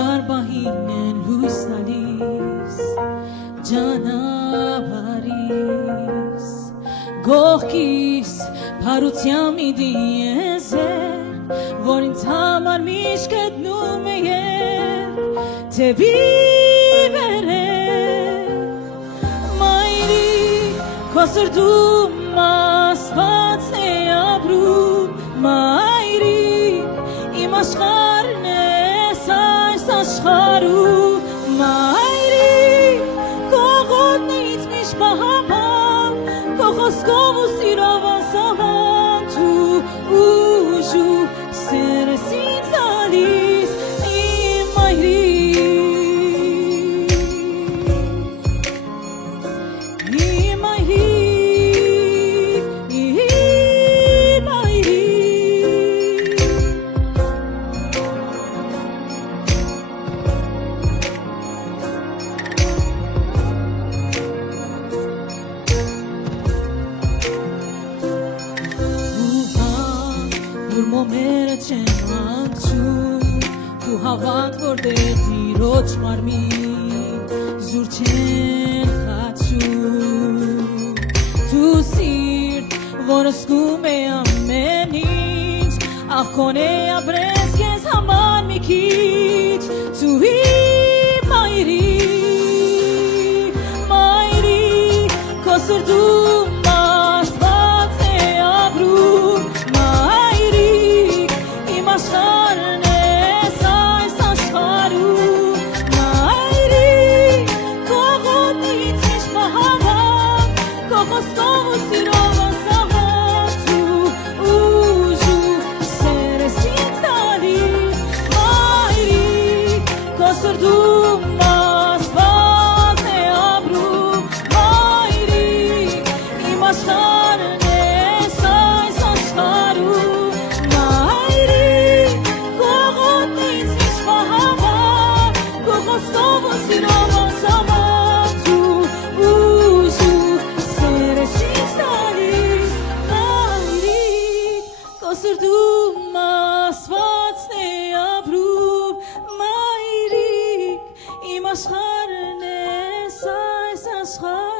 Շարբահին են լույս տալիս ճանապարհիս Գողքիս փարության մի դիեզեր որ ինձ համար միշտ գտնում է երբ դեպի վերև Մայրիկ քո սրտում ասված է ապրում Մայրիկ իմ աշխարհն ես այս աշխարհում Մայրիկ քո ողորմից միշտ պահապան քո խոսքով ու սիրով անսահման դու ուժու սերս ինձ տալիս իմ մայրիկ իմ մայրիկ իմ մայրիկ Որ մոմերը չեն անցում Դու հավատ որ դեր տիրոջ մարմին Զուր չեն խաչում Դու սիրտ որ զգում է ամեն ինչ Ախ կոնե ապրես կեզ համար մի քիչ Դու իմ մայրիկ Մայրիկ քո սրտում աստված է ապրում Աշխարհն ես այս աշխարհում Մայրիկ քո ողորմից միշտ պահապան քո խոսքով ու սիրով անսահման դու ուժու սերս ինձ տալիս Մայրիկ քո սրտում աստված է ապրում Մայրիկ իմ աշխարհն ես այս աշխարհում Խոսքով ու սիրով անսահման դու ուժու սերս ինձ տալիս Մայրիկ քո սրտում ասվածն է ապրում Մայրիկ իմ աշխարհն ես այս աշխարհ